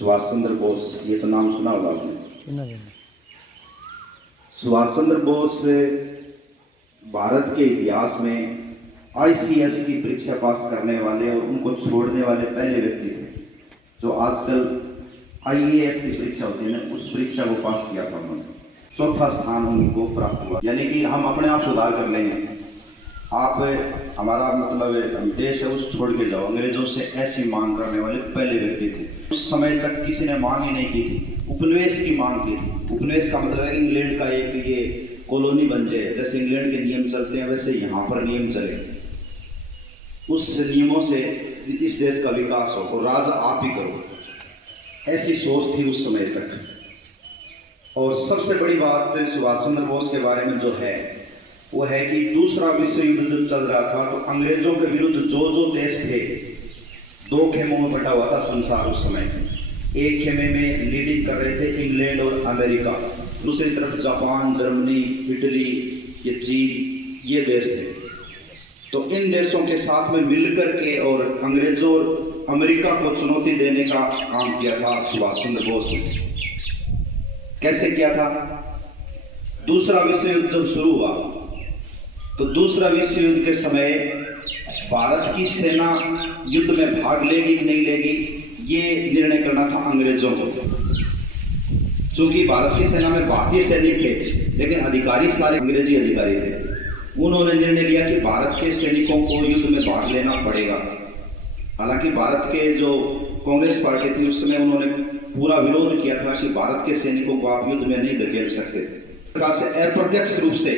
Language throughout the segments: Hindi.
सुभाष चंद्र बोस, ये तो नाम सुना होगा आपने। सुभाष चंद्र बोस भारत के इतिहास में आईसीएस की परीक्षा पास करने वाले और उनको छोड़ने वाले पहले व्यक्ति थे। जो आजकल आईएएस की परीक्षा होती है ना, उस परीक्षा को पास किया था उन्होंने। चौथा स्थान उनको प्राप्त हुआ। यानी कि हम अपने आप सुधार कर लेंगे। आप हमारा मतलब देश है उस छोड़ के जाओ। अंग्रेजों से ऐसी मांग करने वाले पहले व्यक्ति थे। उस समय तक किसी ने मांग ही नहीं की थी, उपनिवेश की मांग की थी। उपनिवेश का मतलब है इंग्लैंड का एक ये कॉलोनी बन जाए। जैसे इंग्लैंड के नियम चलते हैं वैसे यहाँ पर नियम चले, उस नियमों से इस देश का विकास हो और राज आप ही करो, ऐसी सोच थी उस समय तक। और सबसे बड़ी बात सुभाष चंद्र बोस के बारे में जो है वो है कि दूसरा विश्व युद्ध जो चल रहा था तो अंग्रेजों के विरुद्ध जो देश थे, दो खेमों में बटा हुआ था संसार उस समय। एक खेमे में लीडिंग कर रहे थे इंग्लैंड और अमेरिका, दूसरी तरफ जापान, जर्मनी, इटली, ये चीन, ये देश थे। तो इन देशों के साथ में मिलकर के और अंग्रेजों और अमेरिका को चुनौती देने का काम किया था सुभाष चंद्र बोस ने। कैसे किया था? दूसरा विश्व युद्ध जब शुरू हुआ तो दूसरा विश्व युद्ध के समय भारत की सेना युद्ध में भाग लेगी कि नहीं लेगी, ये निर्णय करना था अंग्रेजों को। चूंकि भारत की सेना में भारतीय सैनिक थे लेकिन अधिकारी सारे अंग्रेजी अधिकारी थे, उन्होंने निर्णय लिया कि भारत के सैनिकों को युद्ध में भाग लेना पड़ेगा। हालांकि भारत के जो कांग्रेस पार्टी थी उस समय उन्होंने पूरा विरोध किया था कि भारत के सैनिकों को आप युद्ध में नहीं धकेल सकते। प्रकार से अप्रत्यक्ष रूप से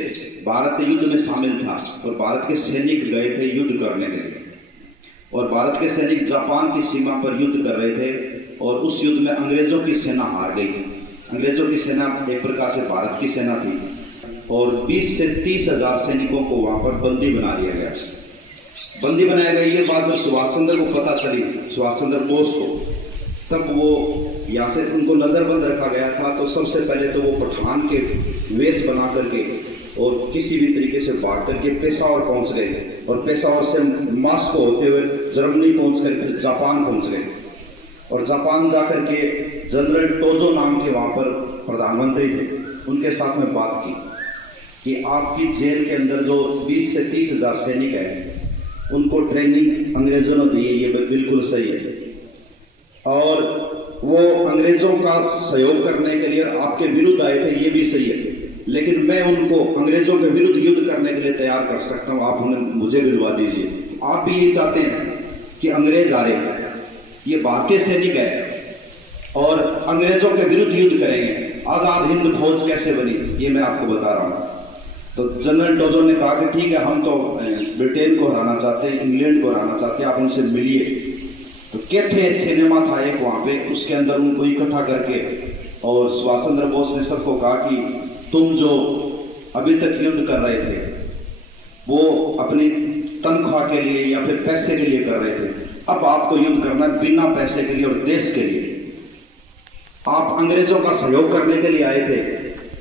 भारत युद्ध में शामिल था और भारत के सैनिक गए थे युद्ध करने के लिए। और भारत के सैनिक जापान की सीमा पर युद्ध कर रहे थे और उस युद्ध में अंग्रेजों की सेना हार गई। अंग्रेजों की सेना एक प्रकार से भारत की सेना थी और 20 से 30 हजार सैनिकों को वहां पर बंदी बना लिया गया। बंदी बनाया गया, ये बात जब सुभाष चंद्र को पता चली, सुभाष चंद्र बोस को, तब वो यहाँ से उनको नजरबंद रखा गया था। तो सबसे पहले तो वो पठान के वेश बना करके और किसी भी तरीके से भाग करके पेशावर पहुंच गए और पेशावर से मास्को होते हुए जर्मनी पहुंच कर फिर जापान पहुंच गए। और जापान जाकर के जनरल टोजो नाम के वहाँ पर प्रधानमंत्री थे, उनके साथ में बात की कि आपकी जेल के अंदर जो 20 से 30 हजार सैनिक हैं उनको ट्रेनिंग अंग्रेजों ने दी है, ये बिल्कुल सही है। और वो अंग्रेजों का सहयोग करने के लिए आपके विरुद्ध आए थे, ये भी सही है। लेकिन मैं उनको अंग्रेजों के विरुद्ध युद्ध करने के लिए तैयार कर सकता हूँ, आप उन्हें मुझे मिलवा दीजिए। आप भी ये चाहते हैं कि अंग्रेज आ रहे हैं, ये भारतीय सैनिक है और अंग्रेजों के विरुद्ध युद्ध करेंगे। आजाद हिंद फौज कैसे बनी ये मैं आपको बता रहा हूँ। तो जनरल टोजो ने कहा कि ठीक है, हम तो ब्रिटेन को हराना चाहते हैं, इंग्लैंड को हराना चाहते हैं, आप उनसे मिलिए। तो कैथे सिनेमा था एक वहाँ पे, उसके अंदर उनको इकट्ठा करके और सुभाष चंद्र बोस ने सबको कहा कि तुम जो अभी तक युद्ध कर रहे थे वो अपनी तनख्वाह के लिए या फिर पैसे के लिए कर रहे थे, अब आपको युद्ध करना है बिना पैसे के लिए और देश के लिए। आप अंग्रेजों का सहयोग करने के लिए आए थे,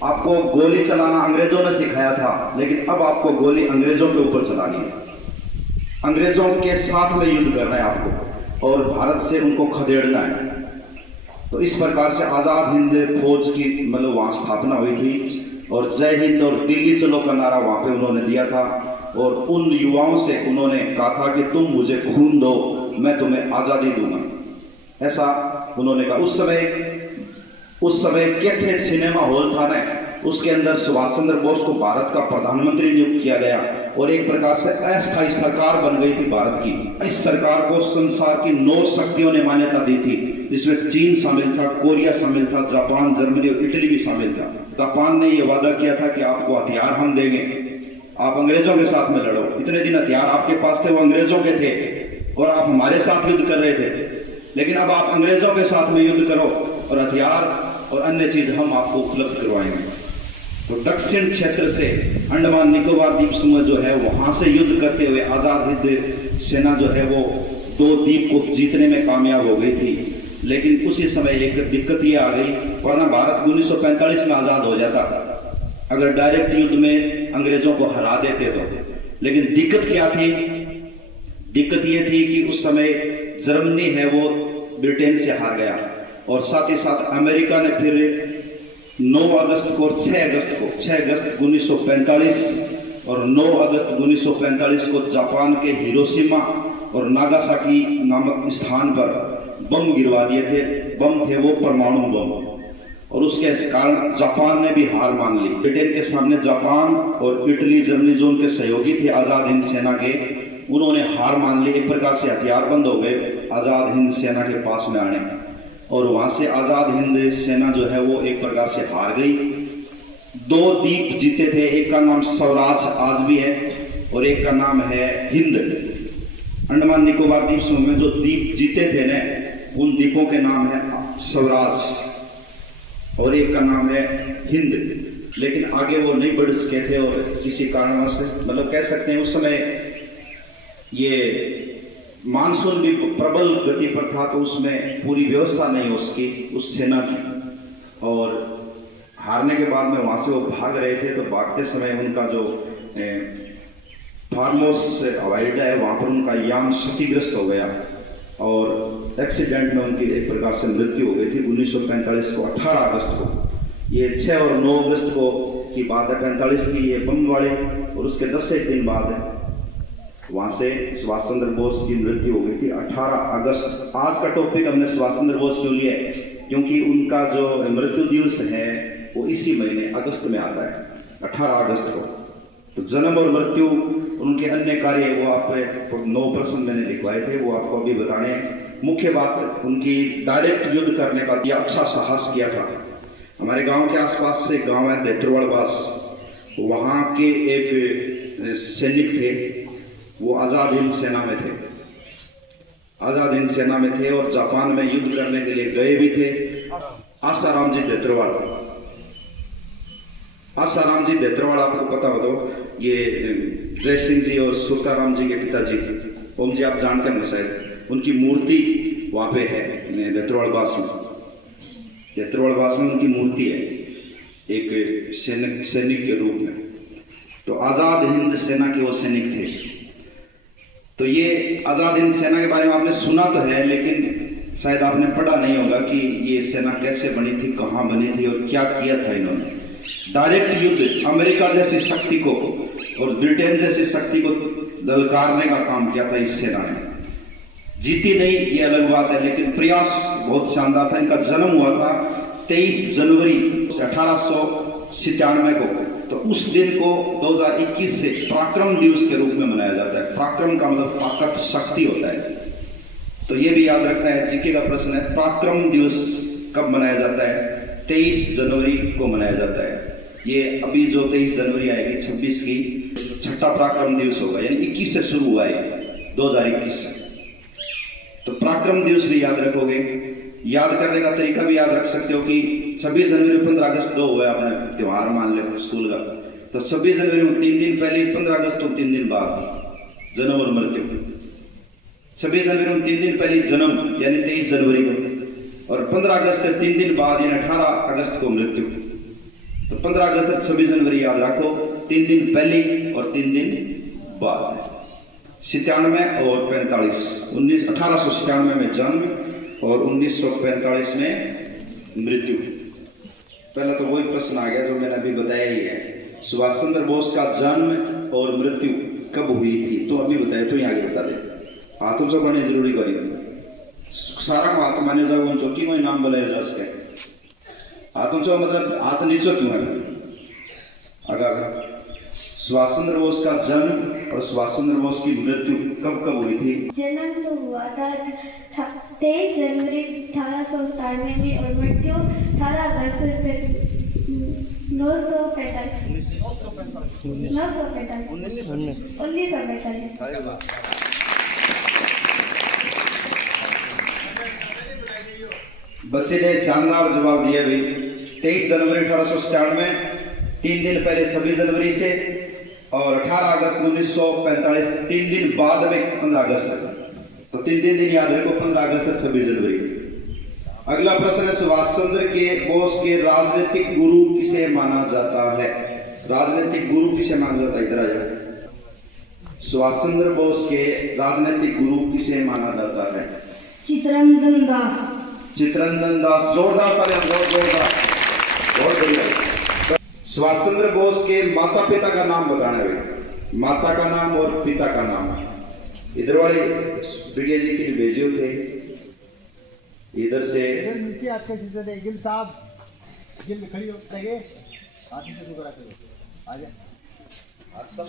आपको गोली चलाना अंग्रेजों ने सिखाया था, लेकिन अब आपको गोली अंग्रेजों के ऊपर चलानी है। अंग्रेजों के साथ में युद्ध करना है आपको और भारत से उनको खदेड़ना है। तो इस प्रकार से आजाद हिंद फौज की मतलब वहाँ स्थापना हुई थी और जय हिंद और दिल्ली चलो का नारा वहाँ पे उन्होंने दिया था। और उन युवाओं से उन्होंने कहा था कि तुम मुझे खून दो, मैं तुम्हें आज़ादी दूंगा, ऐसा उन्होंने कहा। उस समय कैथे सिनेमा हॉल था ना, उसके अंदर सुभाष चंद्र बोस को भारत का प्रधानमंत्री नियुक्त किया गया और एक प्रकार से अस्थायी सरकार बन गई थी भारत की। इस सरकार को संसार की 9 शक्तियों ने मान्यता दी थी, जिसमें चीन शामिल था, कोरिया शामिल था, जापान, जर्मनी और इटली भी शामिल था। जापान ने यह वादा किया था कि आपको हथियार हम देंगे, आप अंग्रेजों के साथ में लड़ो। इतने दिन हथियार आपके पास थे वो अंग्रेजों के थे और आप हमारे साथ युद्ध कर रहे थे, लेकिन अब आप अंग्रेजों के साथ में युद्ध करो और हथियार और अन्य चीज हम आपको उपलब्ध करवाएंगे। तो दक्षिण क्षेत्र से अंडमान निकोबार द्वीप समूह जो है वहां से युद्ध करते हुए आजाद हिंद सेना जो है वो 2 द्वीप को जीतने में कामयाब हो गई थी। लेकिन उसी समय एक दिक्कत ये आ गई, वरना भारत 1945 में आजाद हो जाता अगर डायरेक्ट युद्ध में अंग्रेजों को हरा देते तो। लेकिन दिक्कत क्या थी? दिक्कत ये थी कि उस समय जर्मनी है वो ब्रिटेन से हार गया और साथ ही साथ अमेरिका ने फिर 9 अगस्त को और 6 अगस्त 1945 और 9 अगस्त 1945 को जापान के हिरोशिमा और नागासाकी नामक स्थान पर बम गिरवा दिए थे। बम थे वो परमाणु बम, और उसके कारण जापान ने भी हार मान ली। ब्रिटेन के सामने जापान और इटली, जर्मनी जो उनके सहयोगी थे आज़ाद हिंद सेना के, उन्होंने हार मान ली। एक प्रकार से हथियार बंद हो गए आज़ाद हिंद सेना के पास में आने, और वहाँ से आज़ाद हिंद सेना जो है वो एक प्रकार से हार गई। 2 द्वीप जीते थे, एक का नाम स्वराज आज भी है और एक का नाम है हिंद। अंडमान निकोबार द्वीप समूह में जो द्वीप जीते थे न, उन द्वीपों के नाम है स्वराज और एक का नाम है हिंद। लेकिन आगे वो नहीं बढ़ सके थे और किसी कारणवश, मतलब कह सकते हैं उस समय ये मानसून भी प्रबल गति पर था, तो उसमें पूरी व्यवस्था नहीं हो सकी उस सेना की। और हारने के बाद में वहाँ से वो भाग रहे थे, तो भागते समय उनका जो फार्मोस हवाई अड्डा है वहाँ पर उनका यान क्षतिग्रस्त हो गया और एक्सीडेंट में उनकी एक प्रकार से मृत्यु हो गई थी 1945 को 18 अगस्त को। ये 6 और 9 अगस्त को की बात है 45 की, ये बम वाले, और उसके 10 दिन बाद है वहाँ से सुभाष चंद्र बोस की मृत्यु हो गई थी 18 अगस्त। आज का टॉपिक हमने सुभाष चंद्र बोस क्यों लिया है, क्योंकि उनका जो मृत्यु दिवस है वो इसी महीने अगस्त में आता है 18 अगस्त को। तो जन्म और मृत्यु, उनके अन्य कार्य वो आप 9 प्रश्न मैंने लिखवाए थे, वो आपको अभी बताने हैं। मुख्य बात उनकी डायरेक्ट युद्ध करने का ये अच्छा साहस किया था। हमारे गांव के आसपास से गांव है देत्रवाड़वास, वहाँ के एक सैनिक थे, वो आज़ाद हिंद सेना में थे, आज़ाद हिंद सेना में थे और जापान में युद्ध करने के लिए गए भी थे। आसाराम जी देत्रवाड़, आसाराम जी देत्रवाड़ आपको पता हो तो ये जय सिंह जी और सुल्ताराम जी के पिताजी थे। ओम जी आप जानते हैं शायद, उनकी मूर्ति वहाँ पे है देत्रवाड़वास में। देत्रवाड़वास में उनकी मूर्ति है एक सैनिक के रूप में। तो आज़ाद हिंद सेना के वो सैनिक थे। तो ये आज़ाद हिंद सेना के बारे में आपने सुना तो है, लेकिन शायद आपने पढ़ा नहीं होगा कि ये सेना कैसे बनी थी, कहाँ बनी थी और क्या किया था इन्होंने। डायरेक्ट युद्ध अमेरिका जैसी शक्ति को और ब्रिटेन जैसी शक्ति को ललकारने का काम किया था इस सेना ने। जीती नहीं ये अलग बात है, लेकिन प्रयास बहुत शानदार था। इनका जन्म हुआ था 23 जनवरी 1897 को। तो उस दिन को 2021 से पराक्रम दिवस के रूप में मनाया जाता है। पराक्रम का मतलब ताकत, शक्ति होता है। तो ये भी याद रखना है, जीके का प्रश्न है, पराक्रम दिवस कब मनाया जाता है? 23 जनवरी को मनाया जाता है। ये अभी जो 23 जनवरी आएगी 26 की, छठा पराक्रम दिवस होगा, यानी 21 से शुरू हुआ है 2021 से। तो पराक्रम दिवस भी याद रखोगे। याद करने का तरीका भी याद रख सकते हो कि 26 जनवरी 15 अगस्त 2 हुआ अपने त्यौहार मान लो स्कूल का। तो 26 जनवरी 3 दिन पहले, 15 अगस्त 3 दिन बाद जन्म और मृत्यु। 26 जनवरी 3 दिन पहले जन्म यानी 23 जनवरी को, और 15 अगस्त 3 दिन बाद यानी 18 अगस्त को मृत्यु। तो 15 अगस्त 26 जनवरी याद रखो, 3 दिन पहले और 3 दिन बाद। 97 और 45, 1897 में जन्म और 1945 में मृत्यु। पहला तो वही प्रश्न आ गया जो मैंने अभी बताया ही है, सुभाष चंद्र बोस का जन्म और मृत्यु कब हुई थी? तो अभी बताया तो यहाँ आगे बता दे। हाथों से बने जरूरी करी सारा को हाथ माने जाओ, चौकी को नाम बोला जा सके। हाथों से मतलब हाथ नीचो क्यों है? अगर सुभाष चंद्र बोस का जन्म और सुभाष चंद्र बोस की मृत्यु कब कब हुई थी? जन्म तो हुआ था 23 जनवरी 1897 में और मृत्यु 18 अगस्त 1945। बच्चे ने शानदार जवाब दिया भी। 23 जनवरी 1897, 3 दिन पहले 26 जनवरी से, और 18 अगस्त 1945, 3 दिन बाद में 15 अगस्त। तो 3 दिन याद रखो, 15 अगस्त से 26 जनवरी। अगला प्रश्न है, सुभाष चंद्र बोस के राजनीतिक गुरु किसे माना जाता है? राजनीतिक गुरु किसे माना जाता है? इधर आ जाए। सुभाष चंद्र बोस के राजनीतिक गुरु किसे माना जाता है? चित्तरंजन दास। चित्ररंजन दास, जोरदार तालियां, बहुत बढ़िया। सुभाष चंद्र बोस के माता पिता का नाम बताना है, माता का नाम और पिता का नाम। इधर वाले बिटिया जी के लिए भेजे थे, इधर से नीचे आपके सीधे गिल साहब, गिल खड़ी हो जाएंगे, आगे से करा करो, आगे।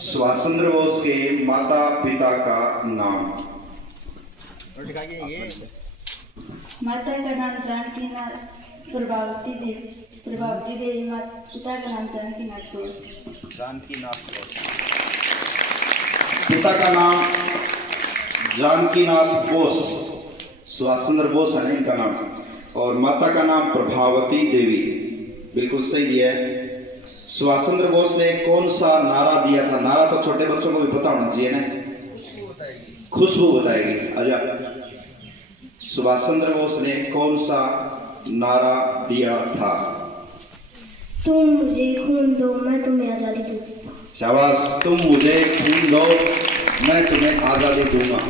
सुभाष चंद्र बोस के माता पिता का नाम। माता का नाम जानकी नाथ प्रभावती देवी, पिता का नाम जानकी नाथ बोस। पिता का नाम जानकी नाथ बोस, सुभाष चंद्र बोस है इनका नाम, और माता का नाम प्रभावती देवी, बिल्कुल सही दिया है। सुभाष चंद्र बोस ने कौन सा नारा दिया था? नारा तो छोटे बच्चों को भी पता होना चाहिए ना, खुशबू बताएगी। आजा, सुभाष चंद्र बोस ने कौन सा नारा दिया था? तुम मुझे खून दो, मैं तुम्हें आज़ादी दूंगा। शाबाश, तुम मुझे खून दो, मैं तुम्हें आज़ादी दूंगा।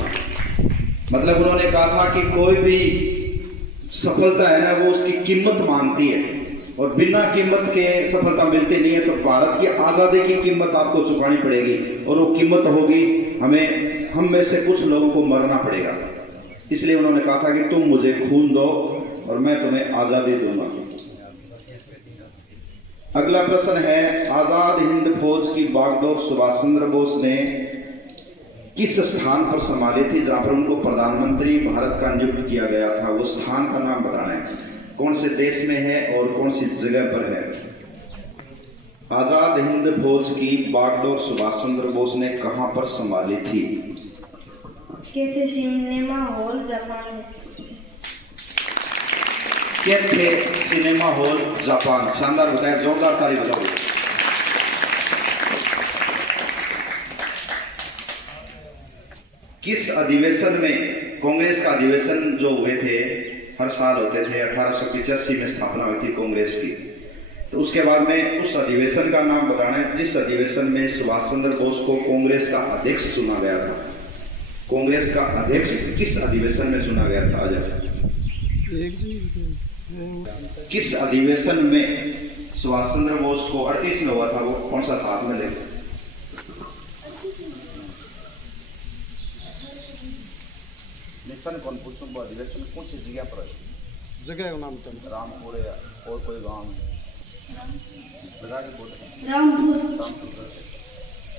मतलब उन्होंने कहा था कि कोई भी सफलता है ना, वो उसकी कीमत मांगती है, और बिना कीमत के सफलता मिलती नहीं है। तो भारत की आज़ादी की कीमत आपको चुकानी पड़ेगी, और वो कीमत होगी हम में से कुछ लोगों को मरना पड़ेगा। इसलिए उन्होंने कहा था कि तुम मुझे खून दो और मैं तुम्हें आज़ादी दूंगा। अगला प्रश्न है, आजाद हिंद फौज की बागडोर सुभाष चंद्र बोस ने किस स्थान पर संभाली थी, जहां पर उनको प्रधानमंत्री भारत का नियुक्त किया गया था? वो स्थान का नाम बताना है, कौन से देश में है और कौन सी जगह पर है। आजाद हिंद फौज की बागडोर सुभाष चंद्र बोस ने कहां पर संभाली थी? कैथे सिनेमा हॉल जापान में। कैथे सिनेमा हॉल जापान, शानदार बताया, जोरदार ताली बजाओ। किस अधिवेशन में, कांग्रेस का अधिवेशन जो हुए थे, हर साल होते थे, 1885 में स्थापना हुई थी कांग्रेस की, तो उसके बाद में उस अधिवेशन का नाम बताना है जिस अधिवेशन में सुभाष चंद्र बोस को कांग्रेस का अध्यक्ष चुना गया था। कांग्रेस का अध्यक्ष किस अधिवेशन में चुना गया था? आज किस अधिवेशन में सुभाष चंद्र बोस को 38 में हुआ था, वो कौन सा था? में देखो, मिशन कॉन्फ्रेंस अधिवेशन कौन सी जगह पर है? जगह का नाम तो रामपुर या और कोई गांव में? रामपुर।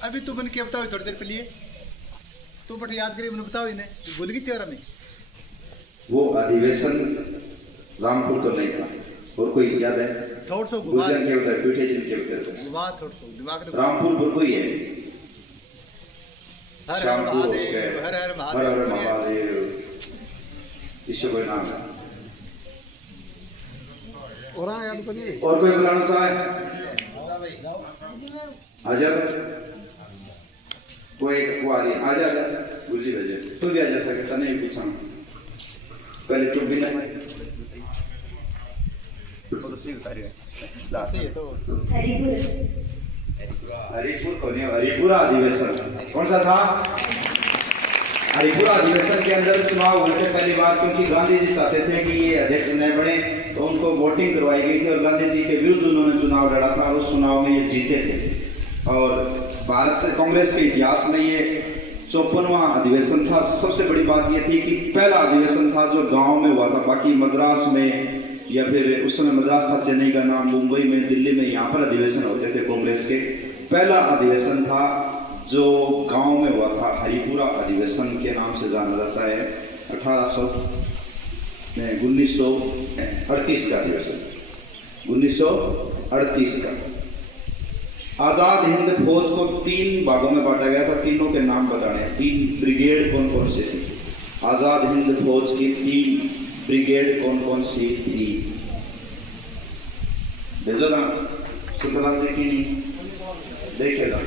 अभी तो मैंने क्या बताओ थोड़ी देर पहले, तो बट याद करिए, मैंने बताओ इन्हें, भूल गई तेरा में। वो अधिवेशन रामपुर तो नहीं था, और कोई याद है? थोड़ा सा गुजर के उधर पीठे जिन के उधर थोड़ा सा दिमाग में। रामपुर कोई है? हर हर महादेव, हर हर हर हर महादेव। महादेव, इससे कोई नाम है? और याद करिए, और कोई बुलाना चाहे? आजा, कोई वो आ रही, आजा गुरुजी भेजे, तू भी आजा सकता नहीं, पूछा पहले तुम भी नहीं हरिपुर को नहीं, हरिपुरा अधिवेशन कौन सा था? हरिपुरा अधिवेशन के अंदर चुनाव हुए थे पहली बार, क्योंकि गांधी जी चाहते थे कि ये अध्यक्ष न बने, तो उनको वोटिंग करवाई गई थी और गांधी जी के विरुद्ध उन्होंने चुनाव लड़ा था, और उस चुनाव में ये जीते थे। और भारत कांग्रेस के इतिहास में ये 54वां अधिवेशन था। सबसे बड़ी बात यह थी कि पहला अधिवेशन था जो गांव में हुआ था, बाकी मद्रास में या फिर उस समय मद्रास था, चेन्नई का नाम, मुंबई में, दिल्ली में, यहाँ पर अधिवेशन होते थे कांग्रेस के। पहला अधिवेशन था जो गांव में हुआ था, हरिपुरा अधिवेशन के नाम से जाना जाता है। 1938 का अधिवेशन, 1938 का। आजाद हिंद फौज को 3 भागों में बांटा गया था, तीनों के नाम बताने हैं। 3 ब्रिगेड कौन कौन से थे? आजाद हिंद फौज की 3 ब्रिगेड कौन कौन सी थी? भेजो ना, सुखराम जी की नहीं देखेगा।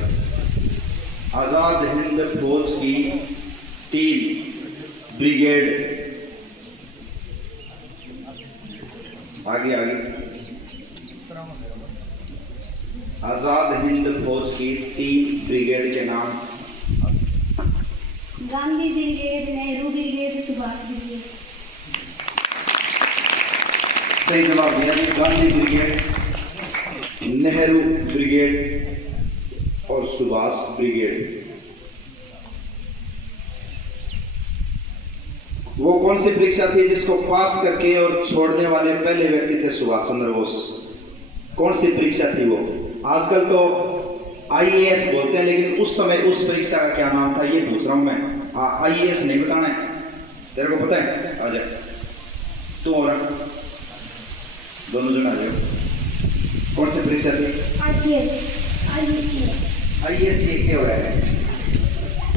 आजाद हिंद फौज की 3 ब्रिगेड, आगे आजाद हिंद फौज की 3 ब्रिगेड के नाम? Gandhi brigade, Nehru brigade, Subhash brigade. सही जवाब दिया जी, गांधी ब्रिगेड, नेहरू ब्रिगेड और सुभाष ब्रिगेड। वो कौन सी परीक्षा थी जिसको पास करके और छोड़ने वाले पहले व्यक्ति थे सुभाष चंद्र बोस? कौन सी परीक्षा थी वो? आजकल तो आईएएस बोलते हैं, लेकिन उस समय उस परीक्षा का क्या नाम था ये पूछ रहा हूं मैं। आईएएस नहीं बताना है, तेरे को पता है? आ जा तू और दोनों जन आ जाओ। कौन सी परीक्षा थी? आईएएस ये क्या हो रहा है?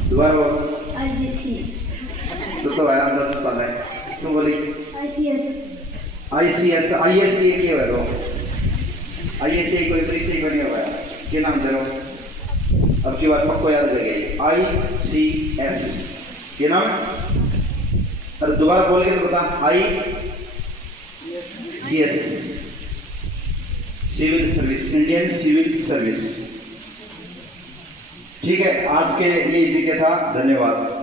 दोबारा बोल। तो आया 10 साल है, तुम बोली आईसीएस आईएएस ये क्या है? तो आईएएस कोई परीक्षा ही बनी हुआ है, क्या नाम दे रहा? अब की बात पक्को याद रह गई, आईसीएस ये नाम। अरे दोबारा बोल के तो बता। ICS civil service, Indian civil service. ठीक है, आज के लिए ठीक है था, धन्यवाद।